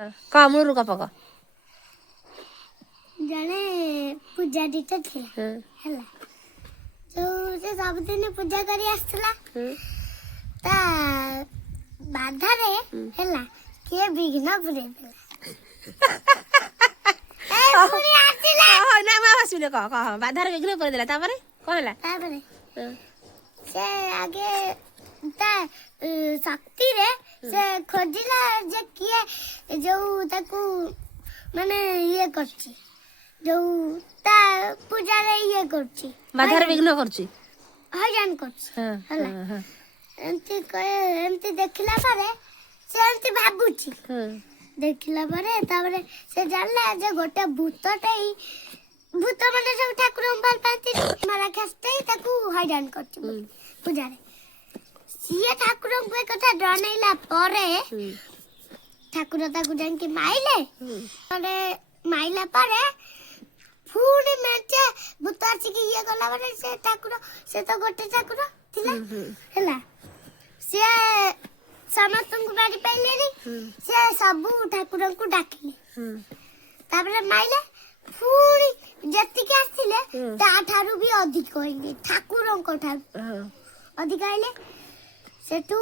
कह मूलू का पक जने पूजारीटा थिला हैला जो से सब दिन पूजा करी आसला ता बाधारे हैला के बिघ्न पुरे देला ए पुरी आसिला ना मैं हसबिने कह बाधार विघ्न पुरे देला तापरे कहला तापरे से आगे ता शक्ति रे से खोजिला जे किए जो ताकू माने ये करची जो ता पूजा रे ये करची बाधार विघ्न करची हजान करची हला एमती कहे एमती देखला पारे से एमती भाबुची देखला पारे तापरे से जानला जे गोटे भूतटे भूत माने सब ठाकुर अंबाल पाती मारा खस्ते ताकू हजान करची पूजा रे सिए ठाकुर को कथा डरनेला परे ठाकुर ताकू जानकी माइले अरे माइला पारे फुणी मेचे भूत आसिकी ये गला बारे से ठाकुर से तो गोटे ठाकुर थिला हैला से समस्तन को बारी पाइलेनी से सब ठाकुर को डाकिले तापरे माइले फुणी जति के आसिले ता ठारू भी अधिक होइले ठाकुर को ठारू अधिक आइले सेटू